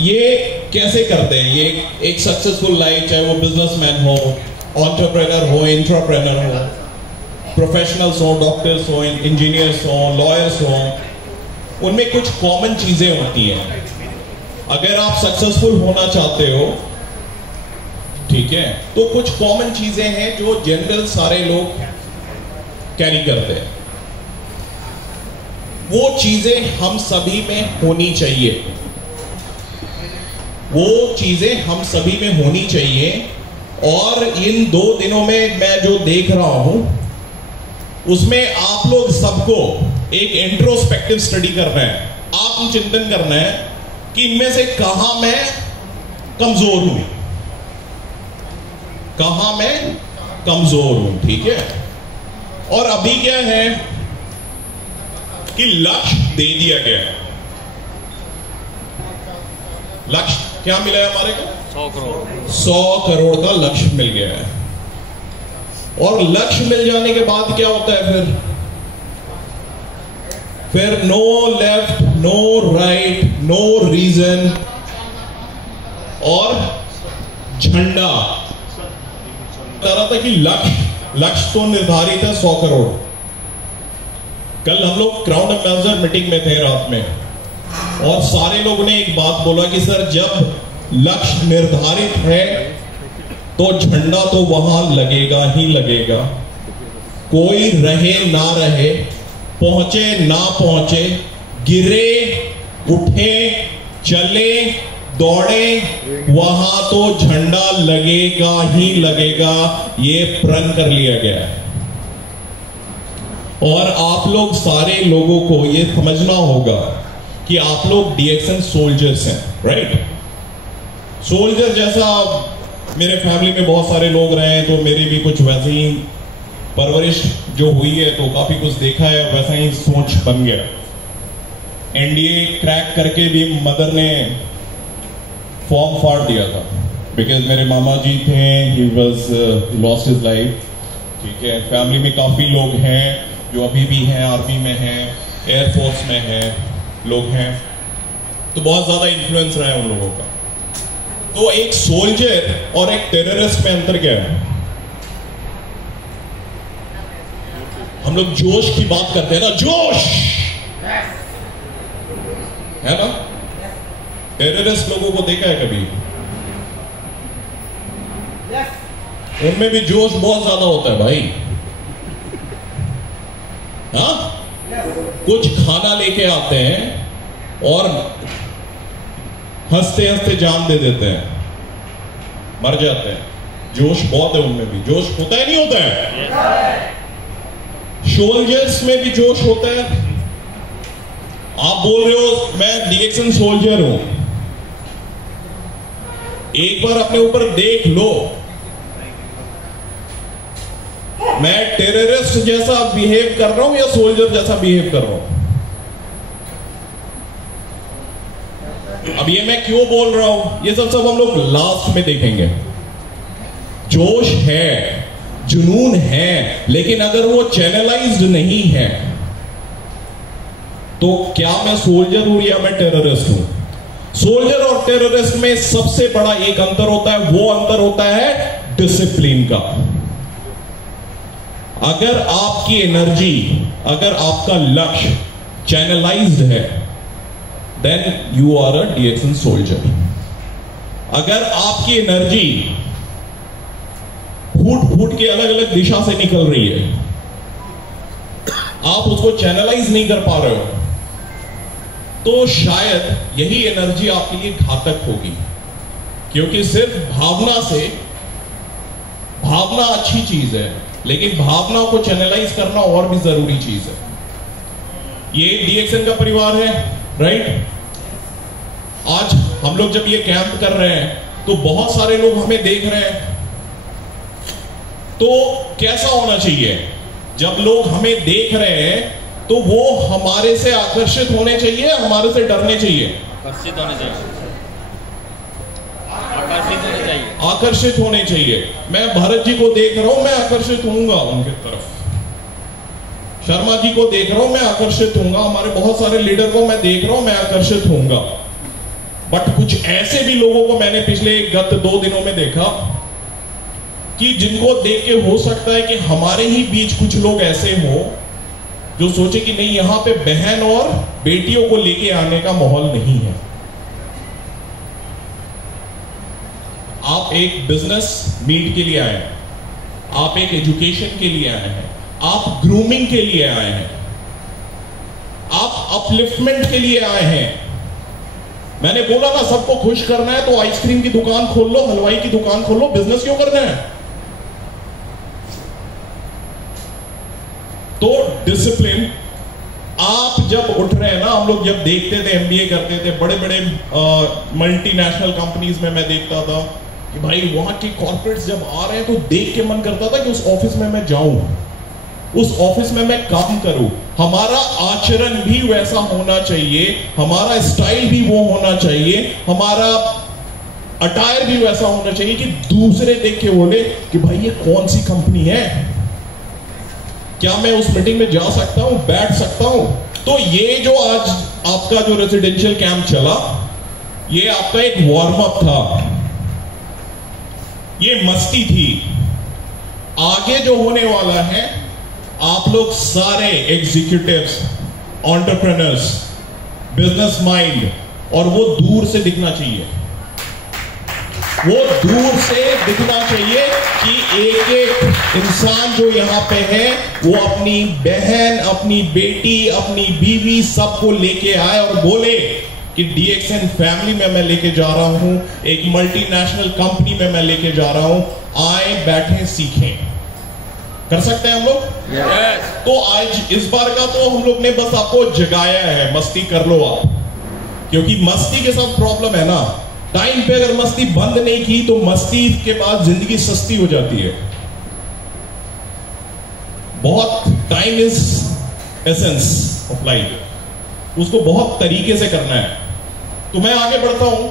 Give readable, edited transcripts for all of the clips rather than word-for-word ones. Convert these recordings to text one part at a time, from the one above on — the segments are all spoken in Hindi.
ये कैसे करते हैं? ये एक सक्सेसफुल लाइफ, चाहे वो बिजनेसमैन हो, एंटरप्रेन्योर हो, इंट्राप्रेन्योर हो, प्रोफेशनल्स हो, डॉक्टर्स हो, इंजीनियर्स हो, लॉयर्स हो, उनमें कुछ कॉमन चीजें होती हैं। अगर आप सक्सेसफुल होना चाहते हो, ठीक है, तो कुछ कॉमन चीजें हैं जो जनरल सारे लोग कैरी करते हैं। वो चीजें हम सभी में होनी चाहिए, वो चीजें हम सभी में होनी चाहिए। और इन 2 दिनों में मैं जो देख रहा हूं, उसमें आप लोग सबको एक इंट्रोस्पेक्टिव स्टडी करना है, आत्मचिंतन करना है कि इनमें से कहां मैं कमजोर हूं, कहां मैं कमजोर हूं, ठीक है। और अभी क्या है कि लक्ष्य दे दिया गया है। लक्ष्य क्या मिला है हमारे को? 100 करोड़ का लक्ष्य मिल गया है। और लक्ष्य मिल जाने के बाद क्या होता है फिर no left, no right, no reason, और झंडा। कह रहा था कि लक्ष्य तो निर्धारित है 100 करोड़। कल हम लोग क्राउन एम्बेसडर मीटिंग में थे रात में, और सारे लोगों ने एक बात बोला कि सर, जब लक्ष्य निर्धारित है तो झंडा तो वहां लगेगा ही लगेगा, कोई रहे ना रहे, पहुंचे ना पहुंचे, गिरे उठे चले दौड़े, वहां तो झंडा लगेगा ही लगेगा। ये प्रण कर लिया गया है। और आप लोग सारे लोगों को ये समझना होगा कि आप लोग डीएक्सन सोल्जर्स हैं, राइट? सोल्जर जैसा मेरे फैमिली में बहुत सारे लोग रहे हैं, तो मेरी भी कुछ वैसे ही परवरिश जो हुई है, तो काफी कुछ देखा है, वैसा ही सोच बन गया। एनडीए क्रैक करके भी मदर ने फॉर्म फाड़ दिया था, बिकॉज मेरे मामा जी थे, he was lost his life, ठीक है। फैमिली में काफी लोग हैं जो अभी भी हैं, आर्मी में हैं, एयरफोर्स में हैं, लोग हैं, तो बहुत ज्यादा इन्फ्लुएंस रहा है उन लोगों का। तो एक सोल्जर और एक टेररिस्ट में अंतर क्या है? हम लोग जोश की बात करते हैं ना, जोश है ना। टेररिस्ट लोगों को देखा है कभी? उनमें भी जोश बहुत ज्यादा होता है भाई। हाँ, कुछ खाना लेके आते हैं और हंसते हंसते जान दे देते हैं, मर जाते हैं। जोश बहुत है उनमें भी। जोश होता है, नहीं होता है? सोल्जर्स में भी जोश होता है। आप बोल रहे हो मैं डीएक्सन सोल्जर हूं, एक बार अपने ऊपर देख लो, मैं टेररिस्ट जैसा बिहेव कर रहा हूं या सोल्जर जैसा बिहेव कर रहा हूं? अब ये मैं क्यों बोल रहा हूं, ये सब हम लोग लास्ट में देखेंगे। जोश है, जुनून है, लेकिन अगर वो चैनलाइज्ड नहीं है तो क्या मैं सोल्जर हूं या मैं टेररिस्ट हूं? सोल्जर और टेररिस्ट में सबसे बड़ा एक अंतर होता है, वो अंतर होता है डिसिप्लिन का। अगर आपकी एनर्जी, अगर आपका लक्ष्य चैनलाइज्ड है, देन यू आर अ डीएक्सन सोल्जर। अगर आपकी एनर्जी फूट फूट के अलग अलग दिशा से निकल रही है, आप उसको चैनलाइज नहीं कर पा रहे हो, तो शायद यही एनर्जी आपके लिए घातक होगी। क्योंकि सिर्फ भावना से, भावना अच्छी चीज है, लेकिन भावना को चैनलाइज करना और भी जरूरी चीज है। ये डीएक्सन का परिवार है, राइट? आज हम लोग जब ये कैंप कर रहे हैं तो बहुत सारे लोग हमें देख रहे हैं। तो कैसा होना चाहिए? जब लोग हमें देख रहे हैं तो वो हमारे से आकर्षित होने चाहिए, हमारे से डरने चाहिए? आकर्षित होने चाहिए। आकर्षित होने चाहिए। आकर्षित होने चाहिए। मैं भरत जी को देख रहा हूं, मैं आकर्षित होऊंगा उनकी तरफ। शर्मा जी को देख रहा हूं, मैं आकर्षित होऊंगा। हमारे बहुत सारे लीडर को मैं देख रहा हूं, मैं आकर्षित होऊंगा। बट कुछ ऐसे भी लोगों को मैंने पिछले गत 2 दिनों में देखा कि जिनको देख के हो सकता है कि हमारे ही बीच कुछ लोग ऐसे हो जो सोचे कि नहीं, यहां पे बहन और बेटियों को लेके आने का माहौल नहीं है। आप एक बिजनेस मीट के लिए आए हैं, आप एक एजुकेशन के लिए आए हैं, आप ग्रूमिंग के लिए आए हैं, आप अपलिफ्टमेंट के लिए आए हैं। मैंने बोला ना, सबको खुश करना है तो आइसक्रीम की दुकान खोल लो, हलवाई की दुकान खोल लो, बिजनेस क्यों करना है? तो डिसिप्लिन, आप जब उठ रहे हैं ना, हम लोग जब देखते थे, एमबीए करते थे, बड़े बड़े मल्टीनेशनल कंपनीज में मैं देखता था कि भाई वहां के कॉर्पोरेट्स जब आ रहे हैं तो देख के मन करता था कि उस ऑफिस में मैं जाऊं, उस ऑफिस में मैं काम करूं। हमारा आचरण भी वैसा होना चाहिए, हमारा स्टाइल भी वो होना चाहिए, हमारा अटायर भी वैसा होना चाहिए कि दूसरे देख के बोले कि भाई ये कौन सी कंपनी है, क्या मैं उस मीटिंग में जा सकता हूं, बैठ सकता हूं। तो ये जो आज आपका जो रेजिडेंशियल कैंप चला, ये आपका एक वार्म अप था, ये मस्ती थी। आगे जो होने वाला है, आप लोग सारे एग्जीक्यूटिव्स, एंटरप्रेन्योर्स, बिजनेस माइंड, और वो दूर से दिखना चाहिए, वो दूर से दिखना चाहिए कि एक एक इंसान जो यहां पे है वो अपनी बहन, अपनी बेटी, अपनी बीवी सबको लेके आए और बोले कि DXN फैमिली में मैं लेके जा रहा हूं, एक मल्टीनेशनल कंपनी में मैं लेके जा रहा हूं, आए बैठे सीखें। कर सकते हैं हम लोग? Yes. तो आज इस बार का तो हम लोग ने बस आपको जगाया है, मस्ती कर लो आप, क्योंकि मस्ती के साथ प्रॉब्लम है ना, टाइम पे अगर मस्ती बंद नहीं की तो मस्ती के बाद जिंदगी सस्ती हो जाती है। बहुत time is essence of life, उसको बहुत तरीके से करना है। तो मैं आगे बढ़ता हूं,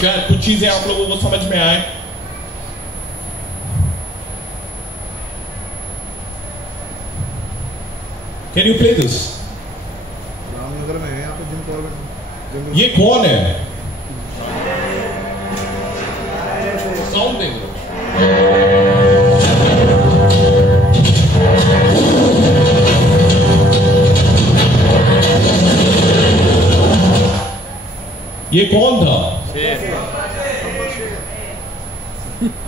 शायद कुछ चीजें आप लोगों को समझ में आए। Can you play this? Ramnagar में है यहाँ पे जिम कॉर्बेट। ये कौन है? साउंड देख लो। ये कौन था?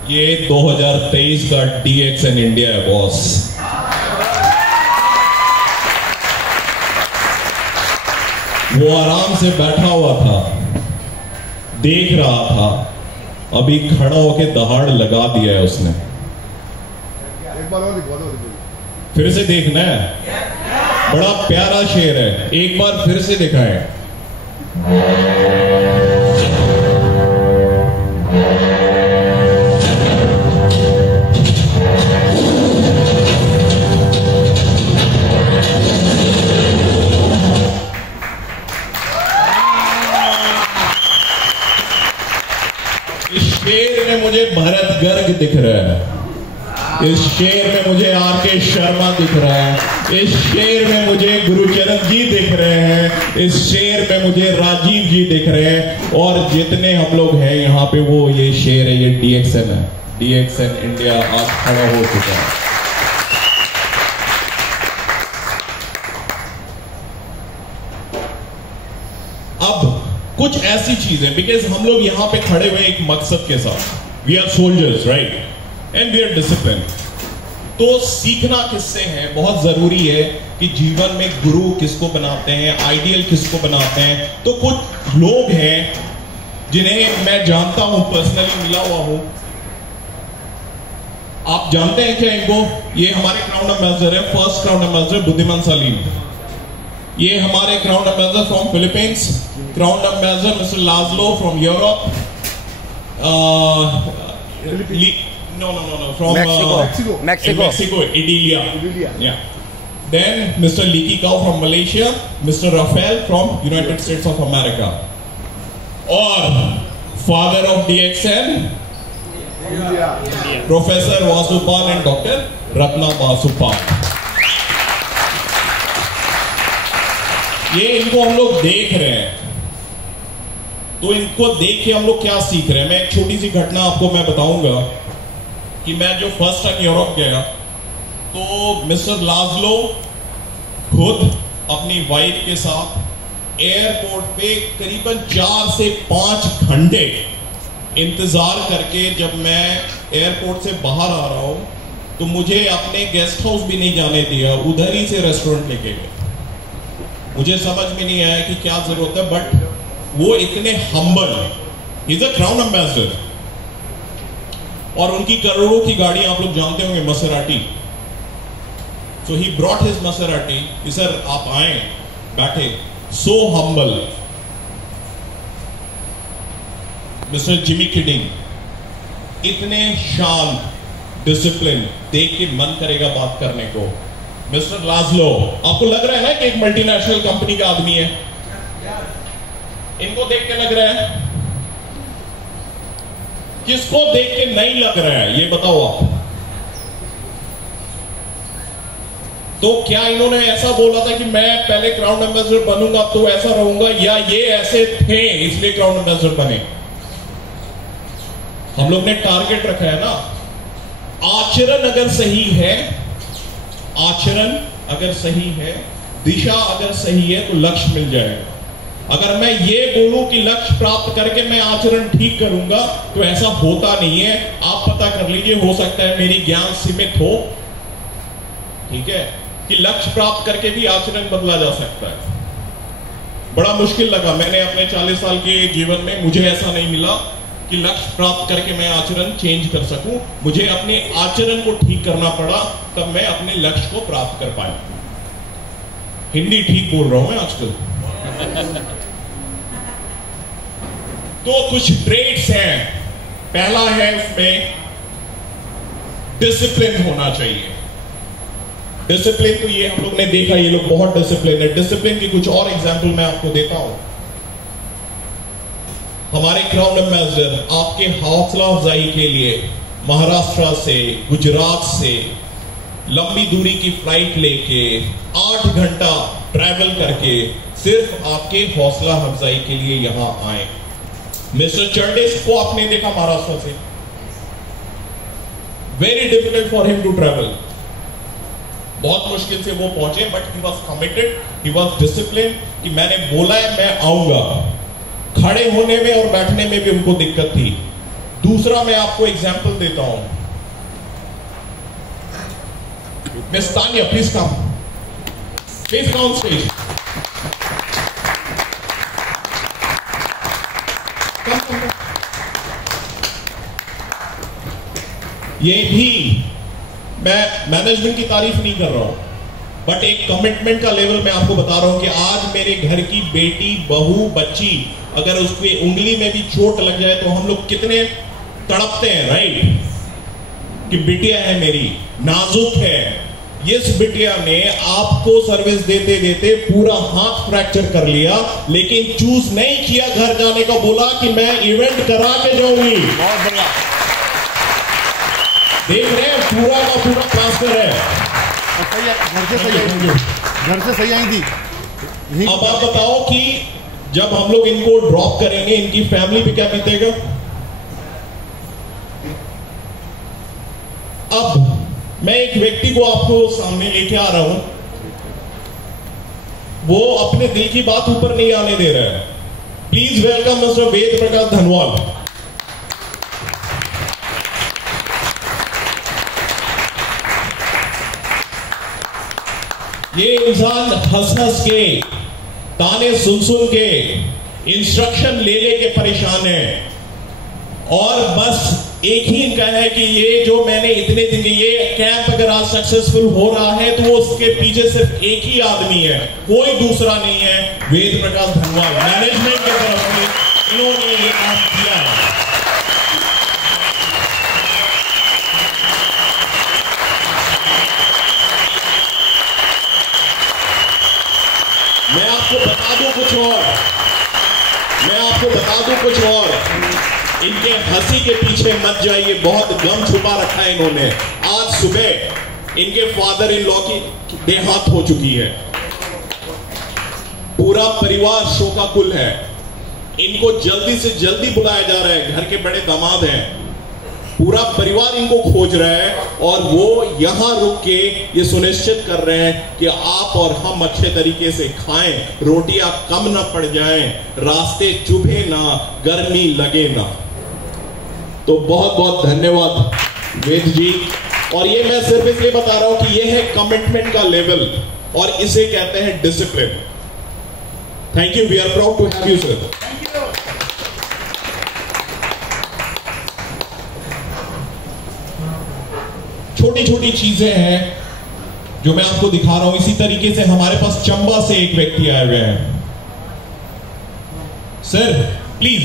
ये 2023 का DXN इंडिया है बॉस। वो आराम से बैठा हुआ था, देख रहा था, अभी खड़ा होके दहाड़ लगा दिया है उसने। एक बार और दिखवा दो। फिर से देखना है, बड़ा प्यारा शेर है, एक बार फिर से दिखाएं। शेर में मुझे भरत गर्ग दिख रहा है, इस शेर में मुझे RK शर्मा दिख रहा है, इस शेर में मुझे गुरुचरण जी दिख रहे हैं, इस शेर में मुझे राजीव जी दिख रहे हैं, और जितने हम लोग हैं यहाँ पे वो ये शेर है, ये DXN है, DXN इंडिया आज खड़ा हो चुका है। अब कुछ ऐसी चीजें, बिकॉज हम लोग यहां पे खड़े हुए एक मकसद के साथ, we are soldiers right, and we are discipline. तो सीखना किससे है, बहुत जरूरी है कि जीवन में गुरु किसको बनाते हैं, आइडियल किसको बनाते हैं। तो कुछ लोग हैं जिन्हें मैं जानता हूं, पर्सनली मिला हुआ हूं। आप जानते हैं क्या इनको? ये हमारे क्राउन एम्बेसडर है, first crown ambassador Buddhiman Salim. ये हमारे crown ambassador from Philippines, crown ambassador mister Laszlo from Europe, from Mexico, Idilia. Yeah. Then Mr. Leaky Cow from Malaysia, Mr. Rafael from United States of America. और father of DXN, Professor Vasupal and Dr. Ratna Vasupal. ये इनको हम लोग देख रहे हैं, तो इनको देख के हम लोग क्या सीख रहे हैं। मैं एक छोटी सी घटना आपको मैं बताऊंगा कि मैं जो फर्स्ट टाइम यूरोप गया तो मिस्टर लाज़लो खुद अपनी वाइफ के साथ एयरपोर्ट पे करीबन 4 से 5 घंटे इंतजार करके, जब मैं एयरपोर्ट से बाहर आ रहा हूं तो मुझे अपने गेस्ट हाउस भी नहीं जाने दिया, उधर ही से रेस्टोरेंट लेके गए। मुझे समझ में नहीं आया कि क्या जरूरत है, बट वो इतने humble, he is a crown ambassador, और उनकी करोड़ों की गाड़ी आप लोग जानते होंगे, मसेराटी। सो ही ब्रॉट हिज मसेराटी, सर आप आए, बैठे, so humble. Mister Jimmy kidding, इतने शांत, डिसिप्लिन, देख के मन करेगा बात करने को। मिस्टर लाज़लो, आपको लग रहा है ना कि एक मल्टीनेशनल कंपनी का आदमी है? इनको देख के लग रहा है? किसको देख के नहीं लग रहा है, ये बताओ आप। तो क्या इन्होंने ऐसा बोला था कि मैं पहले क्राउन एम्बेसडर बनूंगा तो ऐसा रहूंगा, या ये ऐसे थे इसलिए क्राउन एम्बेसडर बने? हम लोग ने टारगेट रखा है ना। आचरण अगर सही है, आचरण अगर सही है, दिशा अगर सही है, तो लक्ष्य मिल जाएगा। अगर मैं ये बोलूं कि लक्ष्य प्राप्त करके मैं आचरण ठीक करूंगा, तो ऐसा होता नहीं है। आप पता कर लीजिए, हो सकता है मेरी ज्ञान सीमित हो, ठीक है, कि लक्ष्य प्राप्त करके भी आचरण बदला जा सकता है। बड़ा मुश्किल लगा, मैंने अपने 40 साल के जीवन में मुझे ऐसा नहीं मिला कि लक्ष्य प्राप्त करके मैं आचरण चेंज कर सकूं। मुझे अपने आचरण को ठीक करना पड़ा, तब मैं अपने लक्ष्य को प्राप्त कर पाया। हिंदी ठीक बोल रहा हूं मैं आजकल। तो कुछ ट्रेड्स हैं। पहला है उसमें डिसिप्लिन होना चाहिए। डिसिप्लिन तो ये हम लोग ने देखा, ये लोग बहुत डिसिप्लिन है। डिसिप्लिन की कुछ और एग्जांपल मैं आपको देता हूं। हमारे क्राउन एम्बेसडर आपके हौसला अफजाई के लिए महाराष्ट्र से, गुजरात से लंबी दूरी की फ्लाइट लेके 8 घंटा ट्रैवल करके सिर्फ आपके हौसला अफजाई के लिए यहां आए। मिस्टर चर्डिस को आपने देखा महाराष्ट्र से, very difficult for him to travel, बहुत मुश्किल से वो पहुंचे, but he was committed, he was discipline कि मैंने बोला है मैं आऊंगा। खड़े होने में और बैठने में भी उनको दिक्कत थी। दूसरा मैं आपको एग्जाम्पल देता हूं। Miss Tania, please come, please come on stage. ये भी मैं मैनेजमेंट की तारीफ नहीं कर रहा हूं, बट एक कमिटमेंट का लेवल मैं आपको बता रहा हूं कि आज मेरे घर की बेटी, बहू, बच्ची, अगर उसके उंगली में भी चोट लग जाए तो हम लोग कितने तड़पते हैं, राइट? कि बिटिया है मेरी, नाजुक है। इस बिटिया ने आपको सर्विस देते देते पूरा हाथ फ्रैक्चर कर लिया, लेकिन चूज नहीं किया घर जाने का, बोला कि मैं इवेंट करा के जाऊंगी। बहुत बढ़िया। देख रहे हैं, पूरा का पूरा ट्रांसफर है। सही है, घर से सही आई, घर से सही आई थी। अब आप बताओ कि जब हम लोग इनको ड्रॉप करेंगे, इनकी फैमिली पे क्या बीतेगा? अब मैं एक व्यक्ति को आपको सामने लेके आ रहा हूं, वो अपने दिल की बात ऊपर नहीं आने दे रहा है। Please welcome mister Ved Prakash Dhanwal. ये इंसान हंस हंस के, ताने सुन सुन के, इंस्ट्रक्शन ले लेके परेशान है, और बस एक ही इनका है कि ये जो मैंने इतने दिन के, ये कैंप अगर आज सक्सेसफुल हो रहा है तो वो उसके पीछे सिर्फ एक ही आदमी है, कोई दूसरा नहीं है, वेद प्रकाश धनवाल। मैनेजमेंट की तरफ से इन्होंने ये काम किया है। मैं आपको बता दूं कुछ और, मैं आपको बता दूं कुछ और, इनके हंसी के पीछे मत जाइए, बहुत गम छुपा रखा है इन्होंने। आज सुबह इनके फादर इन लॉ की देहांत हो चुकी है, पूरा परिवार शोकाकुल है। इनको जल्दी से जल्दी बुलाया जा रहा है, घर के बड़े दामाद हैं, पूरा परिवार इनको खोज रहा है और वो यहां रुक के ये सुनिश्चित कर रहे हैं कि आप और हम अच्छे तरीके से खाएं, रोटियां कम ना पड़ जाएं, रास्ते चुभे ना, गर्मी लगे ना। तो बहुत बहुत धन्यवाद वेद जी। और ये मैं सिर्फ इसलिए बता रहा हूं कि ये है कमिटमेंट का लेवल और इसे कहते हैं discipline. Thank you, we are proud to have you sir. छोटी छोटी चीजें हैं जो मैं आपको दिखा रहा हूं। इसी तरीके से हमारे पास चंबा से एक व्यक्ति आए हुए हैं। सर प्लीज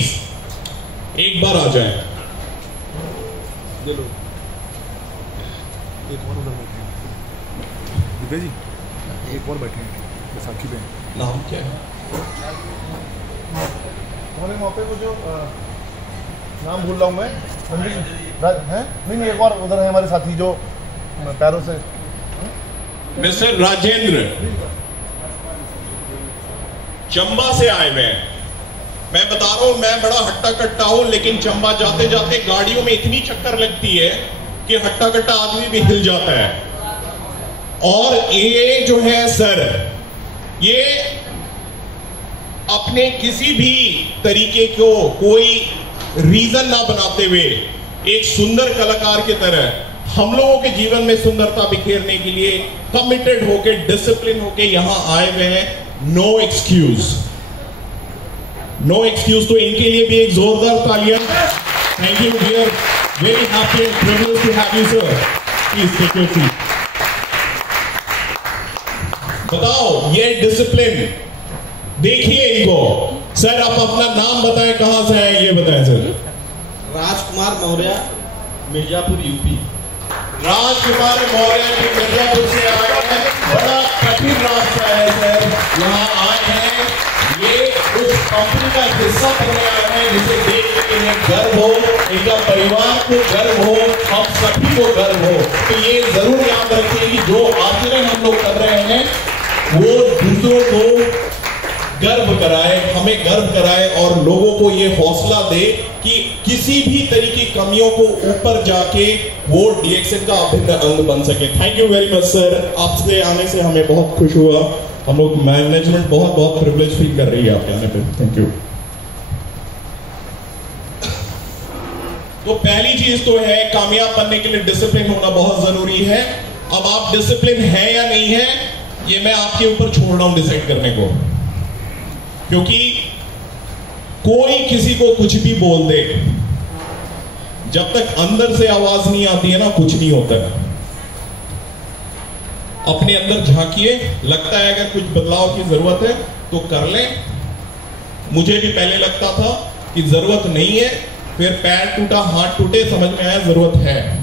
एक बार आ जाए। एक और उधर बैठे हैं दिव्या जी, एक और बैठे हैं बैसाखी पे। नाम क्या है? हमारे वहाँ पे वो जो नाम भूल रहा हूँ मैं, हैं? नहीं, एक और उधर है हमारे साथी जो पैरों से। मिस्टर राजेंद्र चंबा से आए हुए हैं। मैं बता रहा हूं, मैं बड़ा हट्टा कट्टा हूं, लेकिन चंबा जाते जाते गाड़ियों में इतनी चक्कर लगती है कि हट्टा कट्टा आदमी भी हिल जाता है। और ये जो है सर, ये अपने किसी भी तरीके को कोई रीजन ना बनाते हुए एक सुंदर कलाकार की तरह हम लोगों के जीवन में सुंदरता बिखेरने के लिए कमिटेड होके, डिसिप्लिन होके यहां आए हुए हैं। No excuse, no excuse. तो इनके लिए भी एक जोरदार तालियां। Thank you, we are very happy and privileged to have you sir. Please take your seat. बताओ ये डिसिप्लिन देखिए इनको। सर आप अपना नाम बताएं, कहां से आए ये बताएं सर। राजकुमार मौर्य, मिर्जापुर यूपी। राजकुमार मौर्य भी मिर्जापुर से आए हैं। बड़ा कठिन रास्ता है सर, यहाँ आए हैं। ये उस कंपनी का हिस्सा बनने आए हैं जिसे देख के इन्हें गर्व हो, इनका परिवार को गर्व हो, हम सभी को गर्व हो। तो ये जरूर याद रखिए कि जो आचरण हम लोग कर रहे हैं वो दूसरों को गर्व कराए, हमें गर्व कराए और लोगों को ये हौसला दे कि किसी भी तरह की कमियों को ऊपर जाके वो डीएक्सएन का अभिन्न अंग बन सके। Thank you very much sir, आपसे आने से हमें बहुत खुश हुआ। हम लोग मैनेजमेंट बहुत बहुत प्रिविलेज फील कर रही है आपके आने पे। Thank you. तो पहली चीज तो है, कामयाब बनने के लिए डिसिप्लिन होना बहुत जरूरी है। अब आप डिसिप्लिन है या नहीं है ये मैं आपके ऊपर छोड़ रहा हूं डिसाइड करने को, क्योंकि कोई किसी को कुछ भी बोल दे, जब तक अंदर से आवाज नहीं आती है ना, कुछ नहीं होता है। अपने अंदर झांकिए, लगता है अगर कुछ बदलाव की जरूरत है तो कर लें। मुझे भी पहले लगता था कि जरूरत नहीं है, फिर पैर टूटा हाथ टूटे, समझ में आया जरूरत है।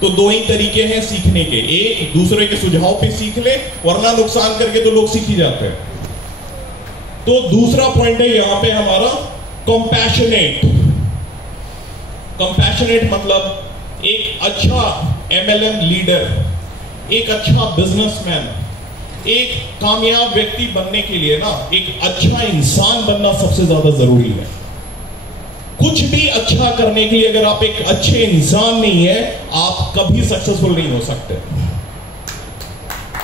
तो दो ही तरीके हैं सीखने के, एक दूसरे के सुझाव पे सीख ले, वरना नुकसान करके तो लोग सीख ही जाते हैं। तो दूसरा पॉइंट है यहां पे हमारा कंपैशनेट। कंपैशनेट मतलब एक अच्छा एमएलएम लीडर, एक अच्छा बिजनेसमैन, एक कामयाब व्यक्ति बनने के लिए ना एक अच्छा इंसान बनना सबसे ज्यादा जरूरी है। कुछ भी अच्छा करने के लिए अगर आप एक अच्छे इंसान नहीं है, आप कभी सक्सेसफुल नहीं हो सकते,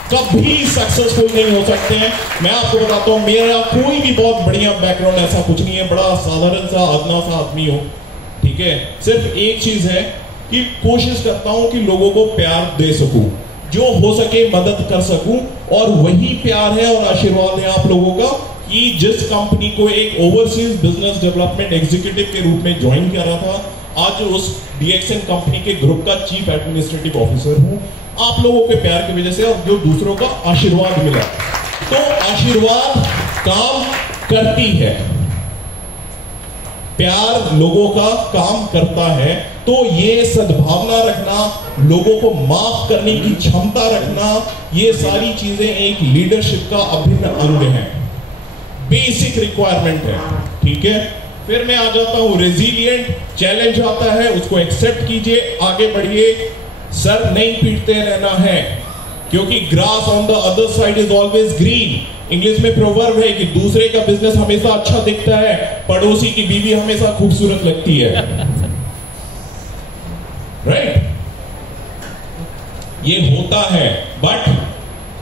कभी सक्सेसफुल नहीं हो सकते हैं। मैं आपको बताता हूं, मेरा कोई भी बहुत बढ़िया बैकग्राउंड ऐसा कुछ नहीं है, बड़ा साधारण सा अदना सा आदमी हो, ठीक है। सिर्फ एक चीज है कि कोशिश करता हूं कि लोगों को प्यार दे सकूं, जो हो सके मदद कर सकूं, और वही प्यार है और आशीर्वाद है आप लोगों का कि जिस कंपनी को एक ओवरसीज बिजनेस डेवलपमेंट एग्जीक्यूटिव के रूप में ज्वाइन कर रहा था, आज उस डीएक्सएन कंपनी के ग्रुप का चीफ एडमिनिस्ट्रेटिव ऑफिसर हूं, आप लोगों के प्यार की वजह से और जो दूसरों का आशीर्वाद मिला। तो आशीर्वाद काम करती है, प्यार लोगों का काम करता है। तो ये सद्भावना रखना, लोगों को माफ करने की क्षमता रखना, ये सारी चीजें एक लीडरशिप का अभिन्न अंग है, बेसिक रिक्वायरमेंट है, ठीक है। फिर मैं आ जाता हूं रेजिलिएंट। चैलेंज आता है उसको एक्सेप्ट कीजिए, आगे बढ़िए, सर नहीं पीटते रहना है, क्योंकि grass on the other side is always green. English में प्रोवर्ब है कि दूसरे का बिजनेस हमेशा अच्छा दिखता है, पड़ोसी की बीवी हमेशा खूबसूरत लगती है, राइट? ये होता है, बट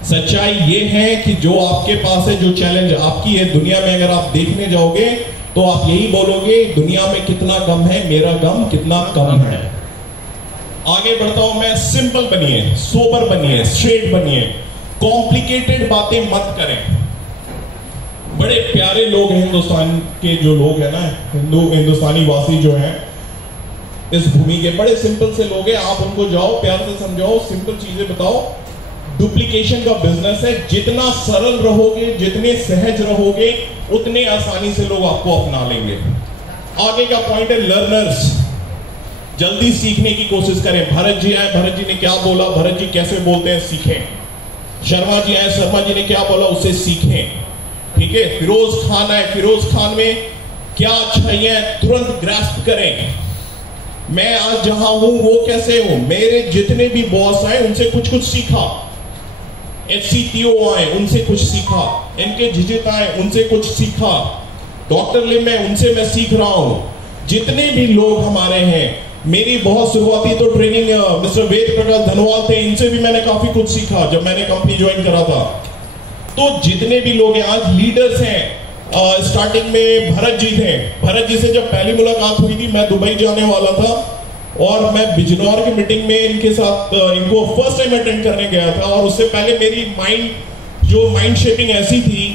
सच्चाई ये है कि जो आपके पास है, जो चैलेंज आपकी है दुनिया में, अगर आप देखने जाओगे तो आप यही बोलोगे दुनिया में कितना गम है, मेरा गम कितना कम है। आगे बढ़ता हूं मैं। सिंपल बनिए, सोबर बनिए, स्ट्रेट बनिए, कॉम्प्लिकेटेड बातें मत करें। बड़े प्यारे लोग हैं हिंदुस्तान के, जो लोग हैं ना, हिंदुस्तानी वासी जो हैं इस भूमि के, बड़े सिंपल से लोग हैं। आप उनको जाओ, प्यार से समझाओ, सिंपल चीजें बताओ। डुप्लीकेशन का बिजनेस है, जितना सरल रहोगे, जितने सहज रहोगे, उतने आसानी से लोग आपको अपना लेंगे। आगे का पॉइंट है लर्नर्स, जल्दी सीखने की कोशिश करें। भरत जी आए, भरत जी ने क्या बोला, भरत जी कैसे बोलते हैं, सीखें। शर्मा जी आए, शर्मा जी ने क्या बोला, उससे सीखें। ठीक है, फिरोज खान आए, फिरोज खान में क्या अच्छाई है, तुरंत ग्रास्प करें। मैं आज जहां हूं वो कैसे हूं, मेरे जितने भी बॉस आए उनसे कुछ कुछ सीखा, एचसीटीओ आए उनसे कुछ सीखा, इनके झिझक आए उनसे कुछ सीखा, डॉक्टर लिम है उनसे मैं सीख रहा हूं। जितने भी लोग हमारे हैं, मेरी बहुत शुरुआती तो ट्रेनिंग मिस्टर वेद प्रकाश धनवाल थे, इनसे भी मैंने काफी कुछ सीखा जब मैंने कंपनी ज्वाइन करा था। तो जितने भी लोग हैं आज लीडर्स हैं, स्टार्टिंग में भरत जी थे। भरत जी से जब पहली मुलाकात हुई थी, मैं दुबई जाने वाला था और मैं बिजनौर की मीटिंग में इनके साथ इनको फर्स्ट टाइम अटेंड करने गया था। और उससे पहले मेरी माइंड शेपिंग ऐसी थी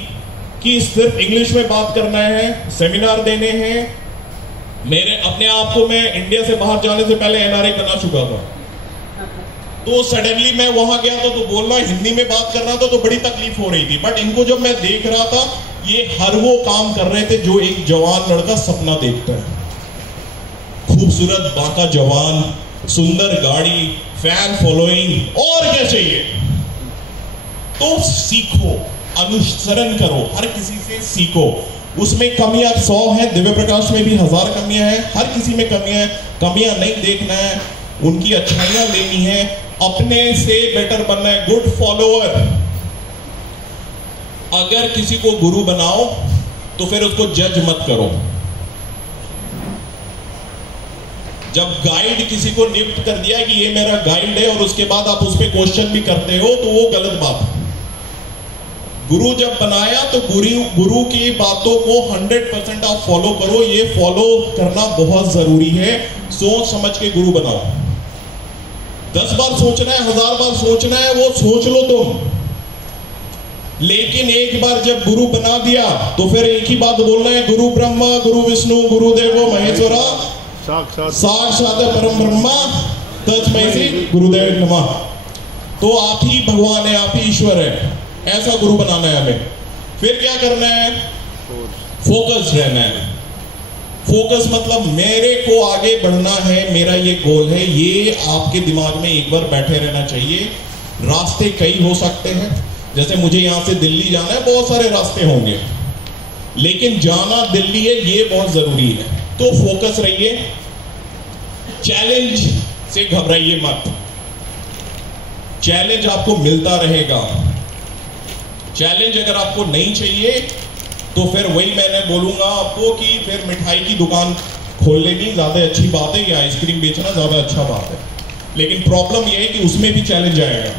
कि सिर्फ इंग्लिश में बात करना है, सेमिनार देने हैं। मेरे अपने आप को मैं इंडिया से बाहर जाने से पहले एनआरआई बना चुका था। तो सडनली मैं वहां गया तो बोलना, हिंदी में बात करना था तो बड़ी तकलीफ हो रही थी। बट इनको जब मैं देख रहा था, ये हर वो काम कर रहे थे जो एक जवान लड़का सपना देखता है। खूबसूरत बांका जवान, सुंदर गाड़ी, फैन फॉलोइंग, और क्या चाहिए। तो सीखो, अनुसरण करो, हर किसी से सीखो। उसमें कमियां 100 हैं, दिव्य प्रकाश में भी 1000 कमियां हैं, हर किसी में कमियां हैं। कमियां नहीं देखना है, उनकी अच्छाइयां लेनी है, अपने से बेटर बनना है। गुड फॉलोअर, अगर किसी को गुरु बनाओ तो फिर उसको जज मत करो। जब गाइड किसी को नियुक्त कर दिया कि ये मेरा गाइड है और उसके बाद आप उस पर क्वेश्चन भी करते हो तो वो गलत बात है। गुरु जब बनाया तो गुरु की बातों को 100% आप फॉलो करो। ये फॉलो करना बहुत जरूरी है। सोच समझ के गुरु बनाओ। 10 बार सोचना है, 1000 बार सोचना है, वो सोच लो तुम। लेकिन एक बार जब गुरु बना दिया तो फिर एक ही बात बोलना है, गुरु ब्रह्मा गुरु विष्णु गुरुदेवो महेश्वरा साक्षात परम ब्रह्मा तस्मै श्री गुरुदेव नमः। तो आप ही भगवान है, आप ही ईश्वर है, ऐसा गुरु बनाना है हमें। फिर क्या करना है, फोकस रहना है। फोकस मतलब मेरे को आगे बढ़ना है, मेरा ये गोल है, ये आपके दिमाग में एक बार बैठे रहना चाहिए। रास्ते कई हो सकते हैं, जैसे मुझे यहां से दिल्ली जाना है, बहुत सारे रास्ते होंगे, लेकिन जाना दिल्ली है ये बहुत जरूरी है। तो फोकस रहिए, चैलेंज से घबराइए मत, चैलेंज आपको मिलता रहेगा। चैलेंज अगर आपको नहीं चाहिए तो फिर वही मैंने बोलूंगा आपको कि फिर मिठाई की दुकान खोल लेनी ज्यादा अच्छी बात है, या आइसक्रीम बेचना ज्यादा अच्छा बात है। लेकिन प्रॉब्लम यह है कि उसमें भी चैलेंज आएगा।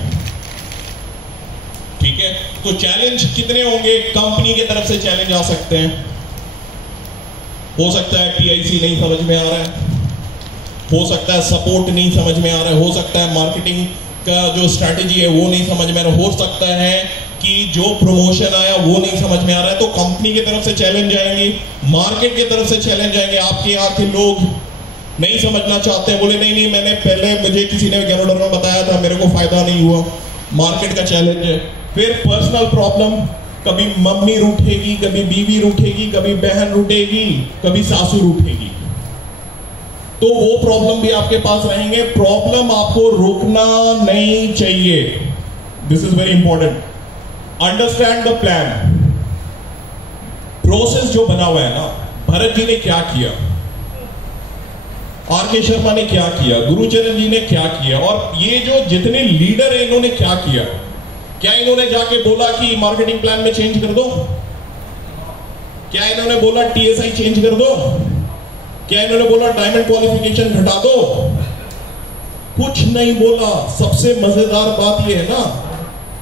ठीक है, तो चैलेंज कितने होंगे? कंपनी की तरफ से चैलेंज आ सकते हैं, हो सकता है पीआईसी नहीं समझ में आ रहा है, हो सकता है सपोर्ट नहीं समझ में आ रहा है, हो सकता है मार्केटिंग का जो स्ट्रैटेजी है वो नहीं समझ में आ रहा है, हो सकता है कि जो प्रमोशन आया वो नहीं समझ में आ रहा है। तो कंपनी की तरफ से चैलेंज आएंगे, मार्केट की तरफ से चैलेंज आएंगे। आपके यहाँ के लोग नहीं समझना चाहते, बोले नहीं नहीं मैंने पहले, मुझे किसी ने गैरोडर में बताया था, मेरे को फायदा नहीं हुआ। मार्केट का चैलेंज है। फिर पर्सनल प्रॉब्लम, कभी मम्मी रूठेगी, कभी बीवी रूठेगी, कभी बहन रूठेगी, कभी सासू रूठेगी, तो वो प्रॉब्लम भी आपके पास रहेंगे। प्रॉब्लम आपको रोकना नहीं चाहिए, this is very important. Understand the plan, process जो बना हुआ है ना। भरत जी ने क्या किया, आर.के. शर्मा ने क्या किया, गुरुचरण जी ने क्या किया, और ये जो जितने लीडर हैं इन्होंने क्या किया। क्या इन्होंने जाके बोला कि मार्केटिंग प्लान में चेंज कर दो? क्या इन्होंने बोला TSI चेंज कर दो? क्या इन्होंने बोला डायमंड क्वालिफिकेशन घटा दो? कुछ नहीं बोला। सबसे मजेदार बात यह है ना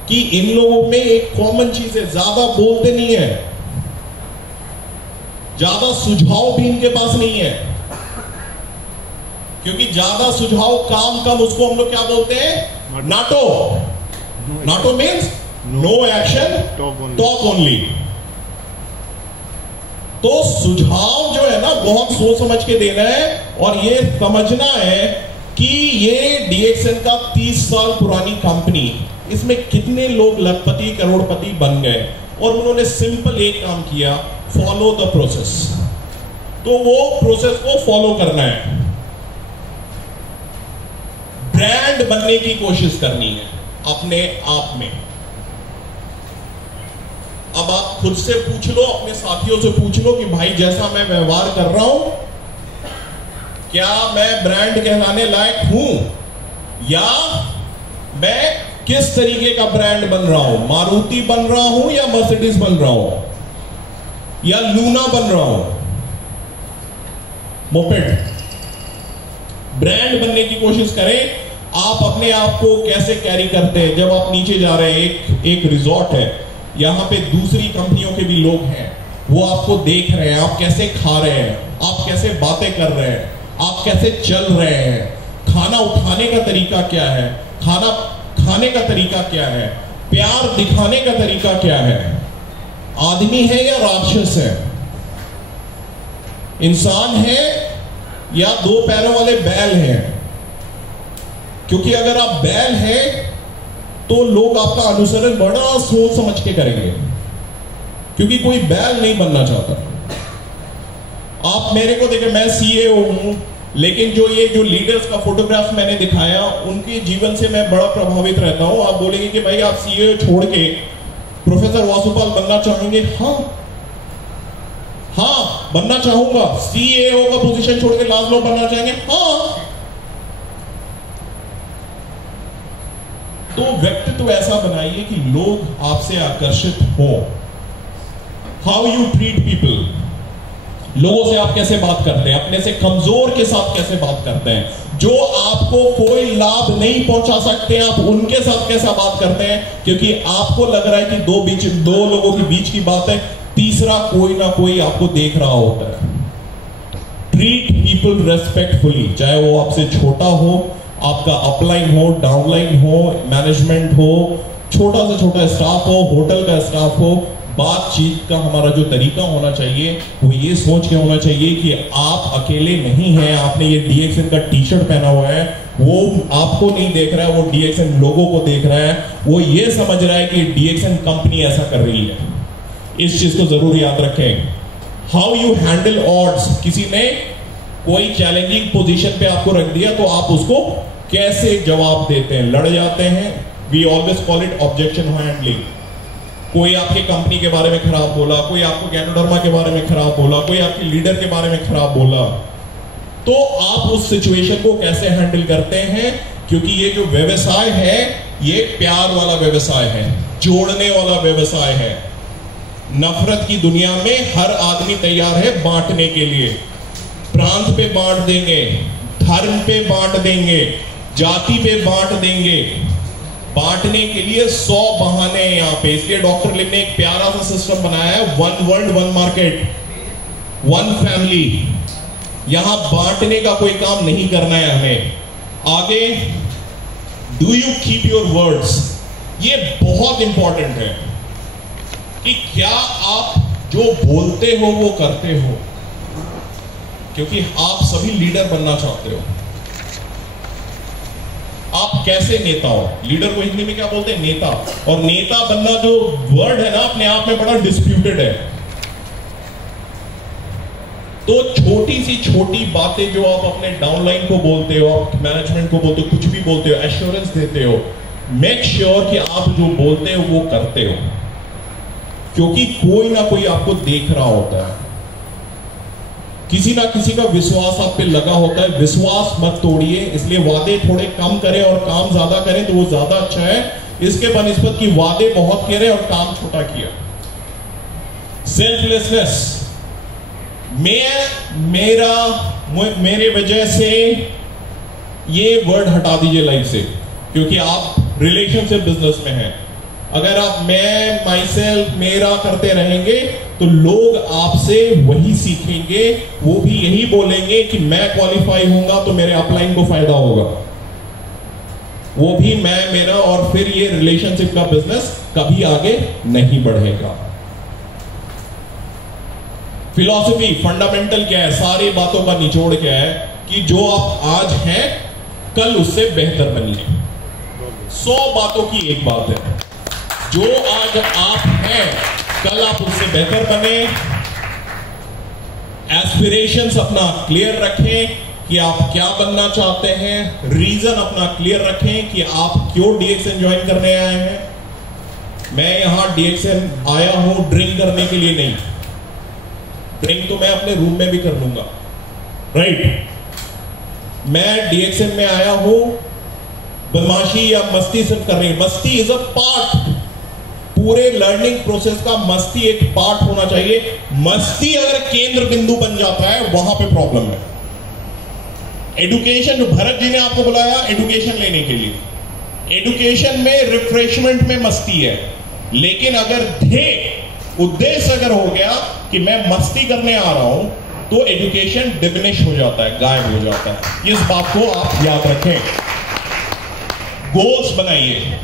कि इन लोगों में एक कॉमन चीज है, ज्यादा बोलते नहीं है, ज्यादा सुझाव भी इनके पास नहीं है, क्योंकि ज्यादा सुझाव काम कम, उसको हम लोग क्या बोलते हैं? NATO. NATO means no action talk only. तो सुझाव जो है ना बहुत सोच समझ के देना है और ये समझना है कि ये DXN का 30 साल पुरानी कंपनी, इसमें कितने लोग लखपति करोड़पति बन गए और उन्होंने सिंपल एक काम किया, फॉलो द प्रोसेस। तो वो प्रोसेस को फॉलो करना है, ब्रांड बनने की कोशिश करनी है अपने आप में। अब आप खुद से पूछ लो, अपने साथियों से पूछ लो कि भाई जैसा मैं व्यवहार कर रहा हूं, क्या मैं ब्रांड कहलाने लायक हूं, या मैं किस तरीके का ब्रांड बन रहा हूं? मारुति बन रहा हूं या मर्सिडीज बन रहा हूं या लूना बन रहा हूं? मोपेड। ब्रांड बनने की कोशिश करें। आप अपने आप को कैसे कैरी करते हैं? जब आप नीचे जा रहे हैं, एक रिजॉर्ट है, यहां पे दूसरी कंपनियों के भी लोग हैं, वो आपको देख रहे हैं, आप कैसे खा रहे हैं, आप कैसे बातें कर रहे हैं, आप कैसे चल रहे हैं, खाना उठाने का तरीका क्या है, खाना खाने का तरीका क्या है, प्यार दिखाने का तरीका क्या है, आदमी है या राक्षस है, इंसान है या दो पैरों वाले बैल हैं? क्योंकि अगर आप बैल हैं तो लोग आपका अनुसरण बड़ा सोच समझ के करेंगे, क्योंकि कोई बैल नहीं बनना चाहता। आप मेरे को देखें, मैं CEO हूं, लेकिन जो लीडर्स का फोटोग्राफ मैंने दिखाया, उनके जीवन से मैं बड़ा प्रभावित रहता हूं। आप बोलेंगे कि भाई आप CEO छोड़ के प्रोफेसर वासुपाल बनना चाहेंगे? हाँ बनना चाहूंगा। CEO का पोजीशन छोड़ के लाजलो बनना चाहेंगे? हाँ। तो व्यक्तित्व ऐसा बनाइए कि लोग आपसे आकर्षित हो। हाउ यू ट्रीट पीपल, लोगों से आप कैसे बात करते हैं, अपने से कमजोर के साथ कैसे बात करते हैं, जो आपको कोई लाभ नहीं पहुंचा सकते आप उनके साथ कैसा बात करते हैं, क्योंकि आपको लग रहा है कि दो लोगों के बीच की बात है, तीसरा कोई ना कोई आपको देख रहा होता है। ट्रीट पीपल रेस्पेक्टफुली, चाहे वो आपसे छोटा हो, आपका अपलाइन हो, डाउनलाइन हो, मैनेजमेंट हो, छोटा से छोटा स्टाफ हो, होटल का स्टाफ हो, बातचीत का हमारा जो तरीका होना चाहिए वो ये सोच के होना चाहिए कि आप अकेले नहीं हैं। आपने ये DXN का टी-शर्ट पहना हुआ है, वो आपको नहीं देख रहा है, वो DXN लोगों को देख रहा है, वो ये समझ रहा है कि DXN कंपनी ऐसा कर रही है। इस चीज को जरूर याद रखें। हाउ यू हैंडल ऑड्स, किसी ने कोई चैलेंजिंग पोजीशन पे आपको रख दिया तो आप उसको कैसे जवाब देते हैं? लड़ जाते हैं, we always call it objection handling. कोई आपके कंपनी के बारे में खराब बोला, कोई आपको गैनोडर्मा के बारे में खराब बोला, कोई आपके लीडर के बारे में खराब बोला, तो आप उस सिचुएशन को कैसे हैंडल करते हैं? क्योंकि ये जो व्यवसाय है ये प्यार वाला व्यवसाय है, जोड़ने वाला व्यवसाय है। नफरत की दुनिया में हर आदमी तैयार है बांटने के लिए। प्रांत पे बांट देंगे, धर्म पे बांट देंगे, जाति पे बांट देंगे, बांटने के लिए 100 बहाने हैं यहाँ पे। इसलिए डॉक्टर लिम ने एक प्यारा सा सिस्टम बनाया है, 1 वर्ल्ड 1 मार्केट 1 फैमिली। यहां बांटने का कोई काम नहीं करना है हमें। आगे, do you keep your words, ये बहुत इंपॉर्टेंट है कि क्या आप जो बोलते हो वो करते हो, क्योंकि आप सभी लीडर बनना चाहते हो। आप कैसे नेता हो? लीडर को हिंदी में क्या बोलते हैं? नेता। और नेता बनना जो वर्ड है ना, अपने आप में बड़ा डिस्प्यूटेड है। तो छोटी सी छोटी बातें जो आप अपने डाउनलाइन को बोलते हो, आप मैनेजमेंट को बोलते हो, कुछ भी बोलते हो, एश्योरेंस देते हो, मेक श्योर कि आप जो बोलते हो वो करते हो, क्योंकि कोई ना कोई आपको देख रहा होता है। किसी ना किसी का विश्वास आप पे लगा होता है। विश्वास मत तोड़िए, इसलिए वादे थोड़े कम करें और काम ज्यादा करें तो वो ज्यादा अच्छा है, इसके बनिस्बत की वादे बहुत करें और काम छोटा किया। सेल्फलेसनेस, मेरे वजह से ये वर्ड हटा दीजिए लाइफ से, क्योंकि आप रिलेशनशिप बिजनेस में हैं। अगर आप मैं, माई सेल्फ, मेरा करते रहेंगे तो लोग आपसे वही सीखेंगे, वो भी यही बोलेंगे कि मैं क्वालिफाई होऊंगा तो मेरे अपलाइन को फायदा होगा, वो भी मैं, मेरा, और फिर ये रिलेशनशिप का बिजनेस कभी आगे नहीं बढ़ेगा। फिलॉसफी फंडामेंटल क्या है, सारी बातों का निचोड़ क्या है कि जो आप आज हैं कल उससे बेहतर बनिए। 100 बातों की एक बात है, जो आज आप हैं कल आप उससे बेहतर बने। एस्पिरेशंस अपना क्लियर रखें कि आप क्या बनना चाहते हैं, रीजन अपना क्लियर रखें कि आप क्यों डीएक्सएन ज्वाइन करने आए हैं। मैं यहां डीएक्सएन आया हूं ड्रिंक करने के लिए नहीं, ड्रिंक तो मैं अपने रूम में भी कर लूंगा, राइट। मैं डीएक्सएन में आया हूं बदमाशी या मस्ती सिर्फ करनी, मस्ती इज अ पार्ट, पूरे लर्निंग प्रोसेस का मस्ती एक पार्ट होना चाहिए। मस्ती अगर केंद्र बिंदु बन जाता है वहां पे प्रॉब्लम है। एडुकेशन, भरत जी ने आपको बुलाया एडुकेशन लेने के लिए, एडुकेशन में रिफ्रेशमेंट में मस्ती है, लेकिन अगर उद्देश्य अगर हो गया कि मैं मस्ती करने आ रहा हूं तो एजुकेशन डिमिनिश हो जाता है, गायब हो जाता है। इस बात को आप याद रखें। गोल्स बनाइए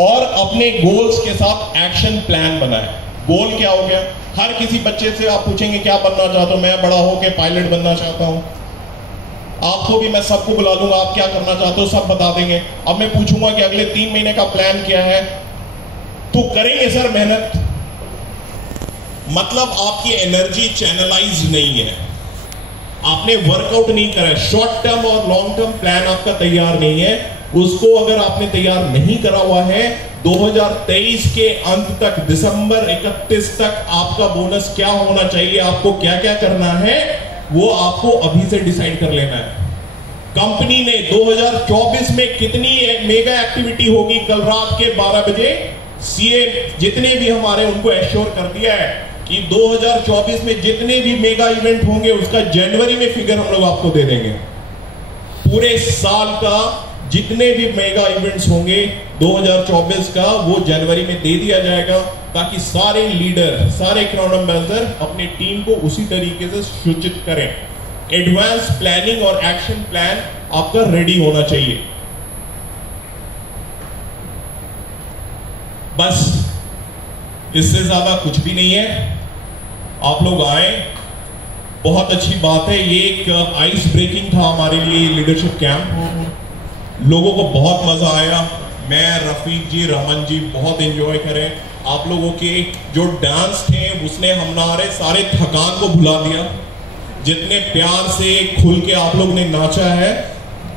और अपने गोल्स के साथ एक्शन प्लान बनाएं। गोल क्या हो गया, हर किसी बच्चे से आप पूछेंगे क्या बनना चाहते हो, मैं बड़ा होकर पायलट बनना चाहता हूं। आपको भी मैं सबको बुला दूंगा, आप क्या करना चाहते हो सब बता देंगे। अब मैं पूछूंगा कि अगले 3 महीने का प्लान क्या है, तो करेंगे सर मेहनत, मतलब आपकी एनर्जी चैनलाइज नहीं है, आपने वर्कआउट नहीं करा है, शॉर्ट टर्म और लॉन्ग टर्म प्लान आपका तैयार नहीं है। उसको अगर आपने तैयार नहीं करा हुआ है, 2023 के अंत तक, दिसंबर 31 तक आपका बोनस क्या होना चाहिए, आपको क्या क्या करना है, वो आपको अभी से डिसाइड कर लेना है। कंपनी ने 2024 में कितनी मेगा एक्टिविटी होगी, कल रात के 12 बजे सीए जितने भी हमारे उनको एश्योर कर दिया है कि 2024 में जितने भी मेगा इवेंट होंगे उसका जनवरी में फिगर हम लोग आपको दे देंगे। पूरे साल का जितने भी मेगा इवेंट्स होंगे 2024 का वो जनवरी में दे दिया जाएगा, ताकि सारे लीडर, सारे क्राउन एम्बेसडर अपनी टीम को उसी तरीके से सूचित करें। एडवांस प्लानिंग और एक्शन प्लान आपका रेडी होना चाहिए। बस इससे ज्यादा कुछ भी नहीं है। आप लोग आए, बहुत अच्छी बात है। ये एक आइस ब्रेकिंग था हमारे लिए लीडरशिप कैंप, लोगों को बहुत मजा आया। मैं, रफीक जी, रमन जी बहुत एंजॉय करें। आप लोगों के जो डांस थे उसने हमारे सारे थकान को भुला दिया। जितने प्यार से खुल के आप लोग ने नाचा है,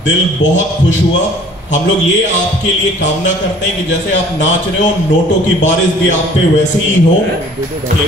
दिल बहुत खुश हुआ। हम लोग ये आपके लिए कामना करते हैं कि जैसे आप नाच रहे हो, नोटों की बारिश भी आप पे वैसे ही हो, ठीक है।